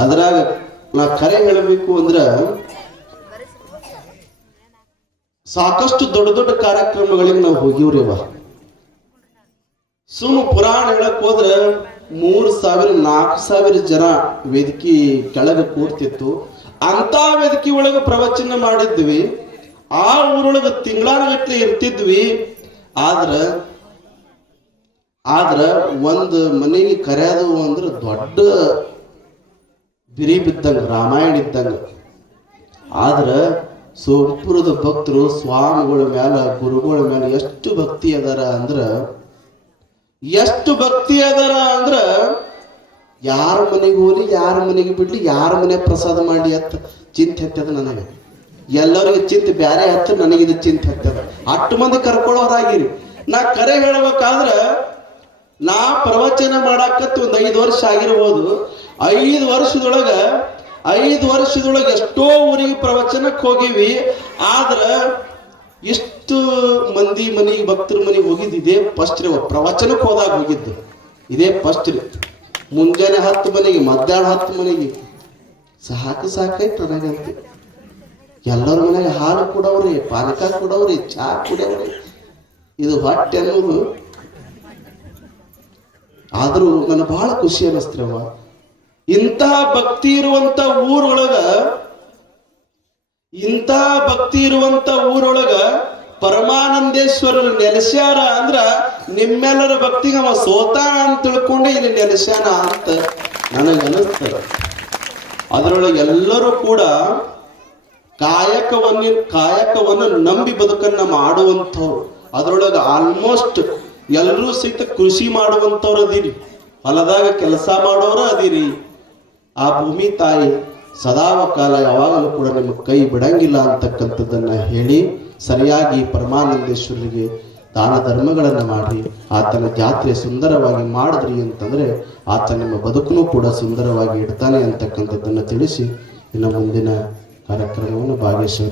ಅದ್ರಾಗ ನಾ ಕರೆ ಹೇಳಬೇಕು ಅಂದ್ರ ಸಾಕಷ್ಟು ದೊಡ್ಡ ದೊಡ್ಡ ಕಾರ್ಯಕ್ರಮಗಳಿಗೆ ನಾವು ಹೋಗಿವ್ರಿವ. ಪುರಾಣ ಹೇಳಕ್ ಹೋದ್ರ 3,000-4,000 ಜನ ವೇದಿಕೆ ಕೆಳಗೆ ಕೂಡ್ತಿತ್ತು. ಅಂತ ವೇದಿಕೆ ಒಳಗ ಪ್ರವಚನ ಮಾಡಿದ್ವಿ. ಆ ಊರೊಳಗ ತಿಂಗಳಾನಗಟ್ಲೆ ಇರ್ತಿದ್ವಿ. ಆದ್ರ ಒಂದು ಮನೆಗೆ ಕರೆಯೋದು ಅಂದ್ರೆ ದೊಡ್ಡ ಬಿರಿ ಬಿದ್ದಂಗ, ರಾಮಾಯಣ ಇದ್ದಂಗ. ಆದ್ರ ಸೋಂಪುರದ ಭಕ್ತರು ಸ್ವಾಮಿಗಳ ಮ್ಯಾಲ, ಗುರುಗಳ ಮ್ಯಾಲ ಎಷ್ಟು ಭಕ್ತಿ ಅದಾರ ಅಂದ್ರ ಯಾರ ಮನೆಗೆ ಹೋಗ್ಲಿ, ಯಾರ ಮನೆಗೆ ಬಿಡ್ಲಿ, ಯಾರ ಮನೆ ಪ್ರಸಾದ ಮಾಡಿ ಅತ್ತ ಚಿಂತೆ ಹತ್ತದ. ನನಗೆ ಎಲ್ಲರಿಗೆ ಚಿಂತೆ ಬ್ಯಾರೆ ಹತ್ತ, ನನಗಿದು ಚಿಂತೆ ಹತ್ತದ. ಅಷ್ಟು ಮಂದಿ ಕರ್ಕೊಳ್ಳೋರಾಗಿರಿ. ನಾ ಕರೆ ಹೇಳ್ಬೇಕಾದ್ರ ನಾ ಪ್ರವಚನ ಮಾಡಾಕತ್ತು ಒಂದು 5 ವರ್ಷ ಆಗಿರ್ಬೋದು. 5 ವರ್ಷದೊಳಗ ಎಷ್ಟೋ ಊರಿಗೆ ಪ್ರವಚನಕ್ಕೆ ಹೋಗಿವಿ. ಆದ್ರ ಇಷ್ಟು ಮಂದಿ ಮನೆಗೆ, ಭಕ್ತರ ಮನೆಗೆ ಹೋಗಿದ್ದು ಇದೇ ಫಸ್ಟ್ ರೀ. ಪ್ರವಚನಕ್ಕೆ ಹೋದಾಗ ಹೋಗಿದ್ದು ಇದೇ ಫಸ್ಟ್ ರೀ. ಮುಂಜಾನೆ 10 ಮನೆಗೆ, ಮಧ್ಯಾಹ್ನ 10 ಮನೆಗೆ. ಸಾಕೈತೆ ನನಗಂತೆ. ಎಲ್ಲರ ಮನೆಗೆ ಹಾಲು ಕೊಡವ್ರಿ, ಪಾನಕ ಕೊಡವ್ರಿ, ಚಾ ಕುಡಿಯವ್ರಿ. ಇದು ಹೊಟ್ಟೆ ಅನ್ನೋದು. ಆದ್ರೂ ನನಗೆ ಬಹಳ ಖುಷಿ ಅನ್ನಿಸ್ತ್ರವ. ಇಂತಹ ಭಕ್ತಿ ಇರುವಂತ ಊರೊಳಗ ಪರಮಾನಂದೇಶ್ವರರು ನೆಲೆಸ್ಯಾರ ಅಂದ್ರ ನಿಮ್ಮೆಲ್ಲರ ಭಕ್ತಿಗೆ ಅವ ಸೋತ ಅಂತ ತಿಳ್ಕೊಂಡೆ ಇಲ್ಲಿ ನೆಲೆಸ್ಯಾನ ಅಂತ ನನಗನ್ನಿಸ್ತದೆ. ಅದರೊಳಗೆ ಎಲ್ಲರೂ ಕೂಡ ಕಾಯಕವನ್ನು ನಂಬಿ ಬದುಕನ್ನ ಮಾಡುವಂಥವ್ರು. ಅದರೊಳಗೆ ಆಲ್ಮೋಸ್ಟ್ ಎಲ್ಲರೂ ಸಹಿತ ಕೃಷಿ ಮಾಡುವಂಥವ್ರು ಅದೀರಿ, ಹೊಲದಾಗ ಕೆಲಸ ಮಾಡೋರು ಅದೀರಿ. ಆ ಭೂಮಿ ತಾಯಿ ಸದಾವಕಾಲ ಯಾವಾಗಲೂ ಕೂಡ ನಿಮಗೆ ಕೈ ಬಿಡಂಗಿಲ್ಲ ಅಂತಕ್ಕಂಥದ್ದನ್ನ ಹೇಳಿ, ಸರಿಯಾಗಿ ಪರಮಾನಂದೇಶ್ವರಿಗೆ ದಾನ ಧರ್ಮಗಳನ್ನು ಮಾಡಿ ಆತನ ಜಾತ್ರೆ ಸುಂದರವಾಗಿ ಮಾಡಿದ್ರಿ ಅಂತಂದ್ರೆ ಆತ ನಿಮ್ಮ ಬದುಕನ್ನು ಕೂಡ ಸುಂದರವಾಗಿ ಇಡ್ತಾನೆ ಅಂತಕ್ಕಂಥದ್ದನ್ನು ತಿಳಿಸಿ ಇನ್ನು ಮುಂದಿನ ಕಾರ್ಯಕ್ರಮವನ್ನು ಭಾಗವಹಿಸಿ